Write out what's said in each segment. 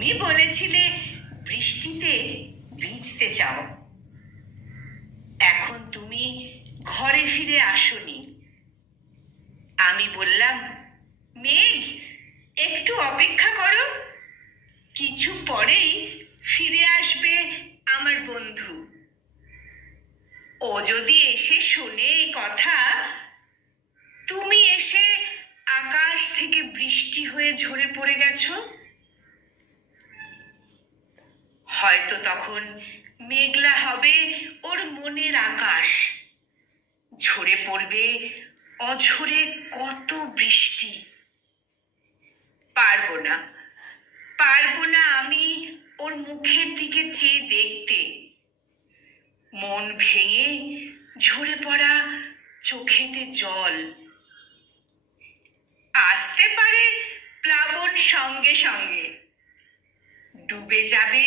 তুমি বলেছিলে বৃষ্টিতে ভিজতে চাও। এখন তুমি ঘরে ফিরে আসোনি। আমি বললাম, মেঘ, একটু অপেক্ষা করো, কিছু পরেই ফিরে আসবে আমার বন্ধু। ও যদি এসে শোনে এই কথা, তুমি এসে আকাশ থেকে বৃষ্টি হয়ে ঝরে পড়ে গেছো, হয়তো তখন মেঘলা হবে ওর মনের আকাশ, ঝরে পড়বে অঝরে কত বৃষ্টি। পারবো না, পারবো না আমি ওর মুখের দিকে চেয়ে দেখতে। মন ভেঙে ঝরে পড়া চোখেতে জল। আসতে পারে প্লাবন সঙ্গে সঙ্গে, ডুবে যাবে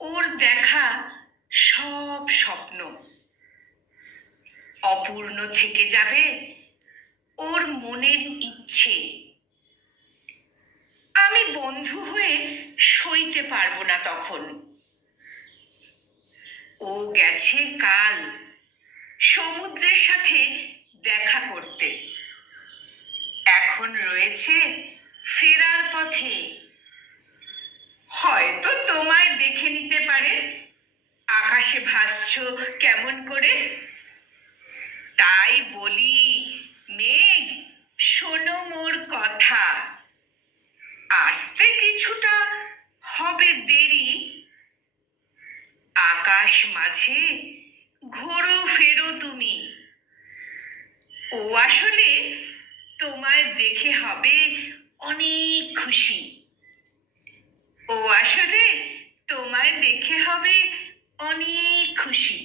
ওর দেখা সব স্বপ্ন। অপূর্ণ থেকে যাবে ওর মনের ইচ্ছে। আমি বন্ধু হয়ে সইতে পারবো না তখন। ও গেছে কাল সমুদ্রের সাথে দেখা করতে, এখন রয়েছে ফেরার পথে। হয়তো তোমায় দেখে নিতে পারে আকাশে ভাসছো কেমন করে। তাই বলি, মেঘ, শোনো মোর কথা। আসতে কিছুটা হবে দেরি, আকাশ মাঝে ঘোরো ফেরো তুমি। ও আসলে তোমায় দেখে হবে অনেক খুশি। ও আসলে তোমায় দেখে হবে অনেক খুশি।